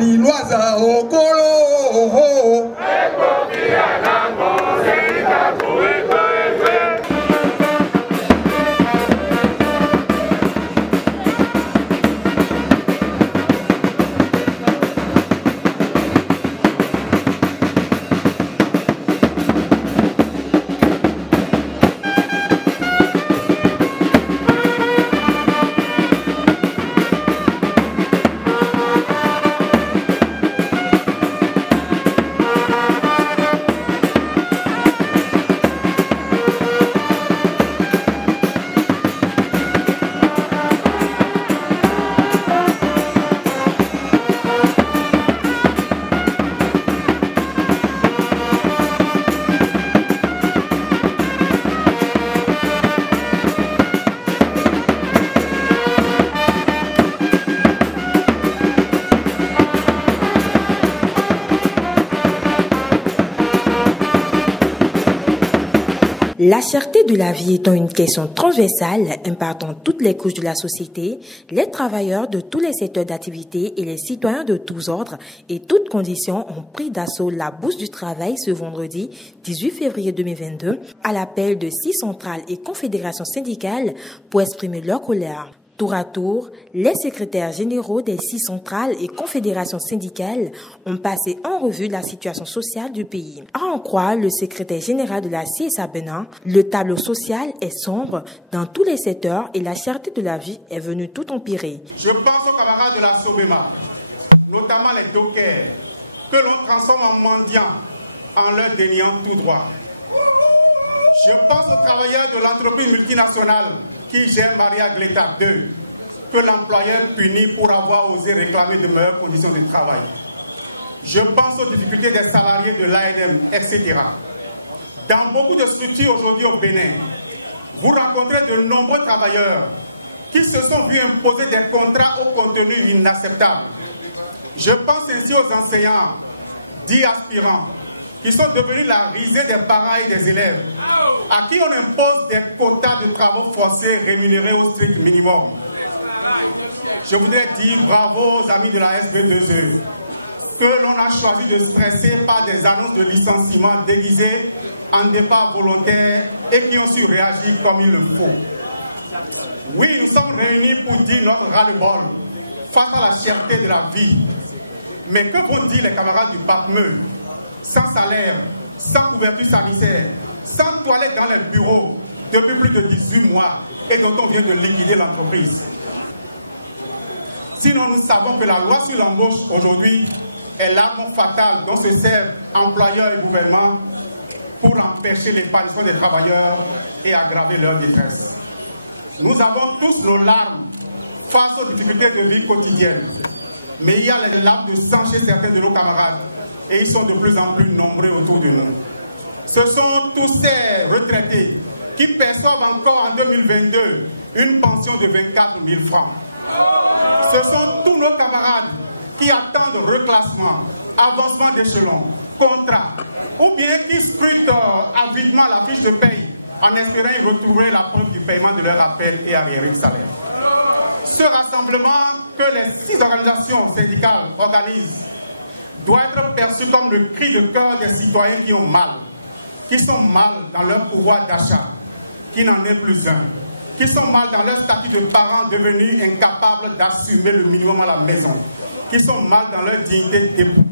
Lilwaza Okolo. La cherté de la vie étant une question transversale impactant toutes les couches de la société, les travailleurs de tous les secteurs d'activité et les citoyens de tous ordres et toutes conditions ont pris d'assaut la Bourse du Travail ce vendredi 18 février 2022 à l'appel de 6 centrales et confédérations syndicales pour exprimer leur colère. Tour à tour, les secrétaires généraux des 6 centrales et confédérations syndicales ont passé en revue la situation sociale du pays. À en croire le secrétaire général de la CSA Benin, le tableau social est sombre dans tous les secteurs et la cherté de la vie est venue tout empirer. Je pense aux camarades de la Sobema, notamment les dockers, que l'on transforme en mendiants en leur déniant tout droit. Je pense aux travailleurs de l'entreprise multinationale qui gère Maria Gleta 2, que l'employeur punit pour avoir osé réclamer de meilleures conditions de travail. Je pense aux difficultés des salariés de l'ANM, etc. Dans beaucoup de structures aujourd'hui au Bénin, vous rencontrez de nombreux travailleurs qui se sont vus imposer des contrats au contenu inacceptable. Je pense ainsi aux enseignants, dits aspirants, qui sont devenus la risée des parents et des élèves, à qui on impose des quotas de travaux forcés rémunérés au strict minimum. Je voudrais dire bravo aux amis de la SB2E, que l'on a choisi de stresser par des annonces de licenciement déguisées en départ volontaire et qui ont su réagir comme il le faut. Oui, nous sommes réunis pour dire notre ras-le-bol face à la cherté de la vie. Mais que vont dire les camarades du PAPME, sans salaire, sans couverture sanitaire, sans toilette dans les bureaux depuis plus de 18 mois et dont on vient de liquider l'entreprise? Sinon, nous savons que la loi sur l'embauche aujourd'hui est l'arme fatale dont se servent employeurs et gouvernements pour empêcher l'épanouissement des travailleurs et aggraver leur détresse. Nous avons tous nos larmes face aux difficultés de vie quotidienne, mais il y a les larmes de sang chez certains de nos camarades et ils sont de plus en plus nombreux autour de nous. Ce sont tous ces retraités qui perçoivent encore en 2022 une pension de 24 000 francs. Ce sont tous nos camarades qui attendent reclassement, avancement d'échelon, contrat, ou bien qui scrutent avidement la fiche de paye en espérant y retrouver la preuve du paiement de leur appel et arriéré de salaire. Ce rassemblement que les 6 organisations syndicales organisent doit être perçu comme le cri de cœur des citoyens qui ont mal, qui sont mal dans leur pouvoir d'achat, qui n'en est plus un, qui sont mal dans leur statut de parents devenus incapables d'assumer le minimum à la maison, qui sont mal dans leur dignité d'époux.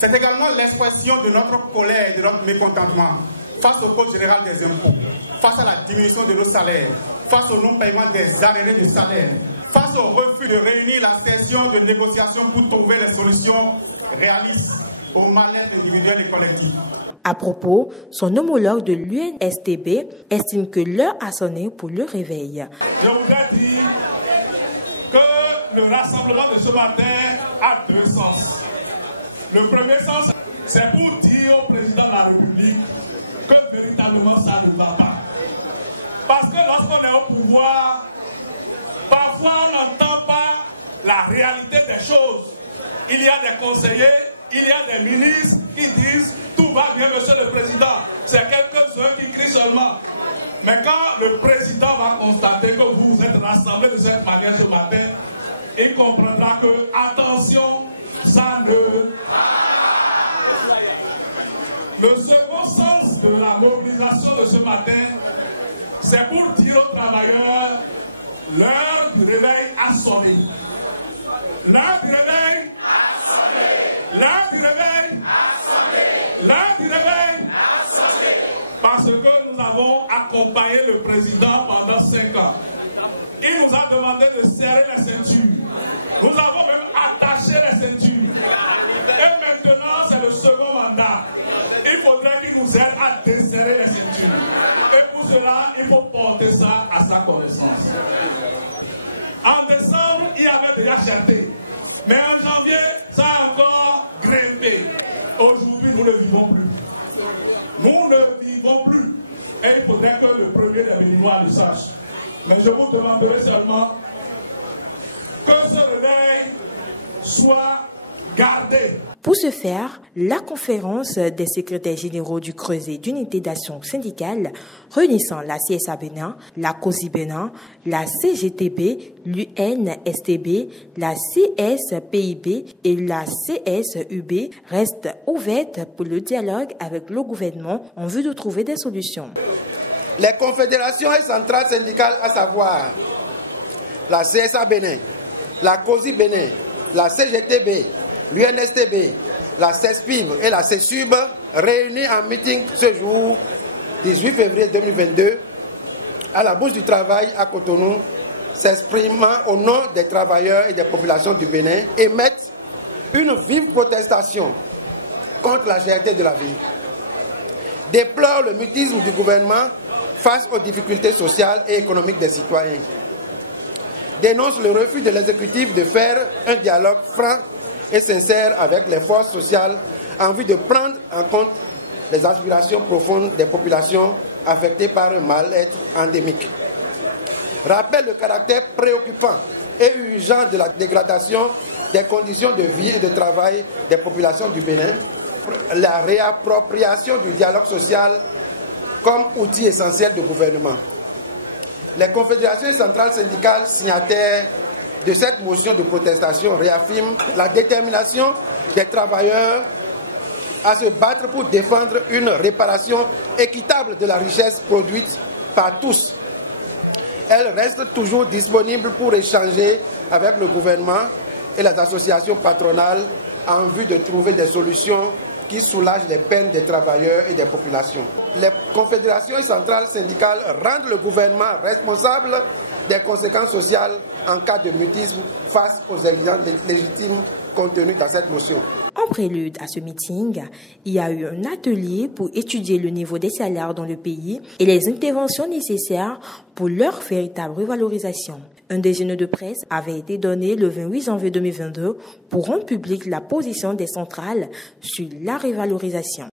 C'est également l'expression de notre colère et de notre mécontentement face au Code général des impôts, face à la diminution de nos salaires, face au non-paiement des arriérés de salaire, face au refus de réunir la session de négociation pour trouver les solutions réalistes au mal-être individuel et collectif. À propos, son homologue de l'UNSTB estime que l'heure a sonné pour le réveil. Je voudrais dire que le rassemblement de ce matin a 2 sens. Le premier sens, c'est pour dire au président de la République que véritablement ça ne va pas. Parce que lorsqu'on est au pouvoir, parfois on n'entend pas la réalité des choses. Il y a des conseillers, il y a des ministres qui disent tout va bien, monsieur le président. C'est quelques-uns qui crient seulement. Mais quand le président va constater que vous vous êtes rassemblés de cette manière ce matin, il comprendra que, attention, ça ne... Le second sens de la mobilisation de ce matin, c'est pour dire aux travailleurs, l'heure du réveil a sonné. L'heure du réveil a sonné. L'heure du réveil a sonné. L'heure du réveil a sonné. Parce que nous avons accompagné le président pendant 5 ans. Il nous a demandé de serrer les ceintures. Nous avons même attaché les ceintures. Et maintenant, c'est le second mandat. Il faudrait qu'il nous aide à desserrer les ceintures. Et pour cela, il faut porter ça à sa connaissance. En décembre, il y avait déjà cherté. Mais en janvier, ça a encore grimpé. Aujourd'hui, nous ne vivons plus. Nous ne vivons plus. Et il faudrait que le premier des Béninois le sache. Mais je vous demanderai seulement que ce réveil soit gardé. Pour ce faire, la conférence des secrétaires généraux du Creuset d'unité d'action syndicale réunissant la CSA Bénin, la COSI Bénin, la CGTB, l'UNSTB, la CSPIB et la CSUB reste ouverte pour le dialogue avec le gouvernement en vue de trouver des solutions. Les confédérations et centrales syndicales, à savoir la CSA Bénin, la COSI Bénin, la CGTB, l'UNSTB, la CESPIB et la CESUB, réunies en meeting ce jour, 18 février 2022, à la Bourse du Travail à Cotonou, s'exprimant au nom des travailleurs et des populations du Bénin, émettent une vive protestation contre la cherté de la vie, déplorent le mutisme du gouvernement face aux difficultés sociales et économiques des citoyens, dénoncent le refus de l'exécutif de faire un dialogue franc et sincère avec les forces sociales en vue de prendre en compte les aspirations profondes des populations affectées par un mal-être endémique. Rappelle le caractère préoccupant et urgent de la dégradation des conditions de vie et de travail des populations du Bénin, la réappropriation du dialogue social comme outil essentiel de gouvernement. Les confédérations centrales syndicales signataires de cette motion de protestation réaffirment la détermination des travailleurs à se battre pour défendre une réparation équitable de la richesse produite par tous. Elles restent toujours disponibles pour échanger avec le gouvernement et les associations patronales en vue de trouver des solutions qui soulagent les peines des travailleurs et des populations. Les confédérations centrales syndicales rendent le gouvernement responsable des conséquences sociales en cas de mutisme face aux exigences légitimes contenues dans cette motion. En prélude à ce meeting, il y a eu un atelier pour étudier le niveau des salaires dans le pays et les interventions nécessaires pour leur véritable revalorisation. Un déjeuner de presse avait été donné le 28 janvier 2022 pour rendre publique la position des centrales sur la revalorisation.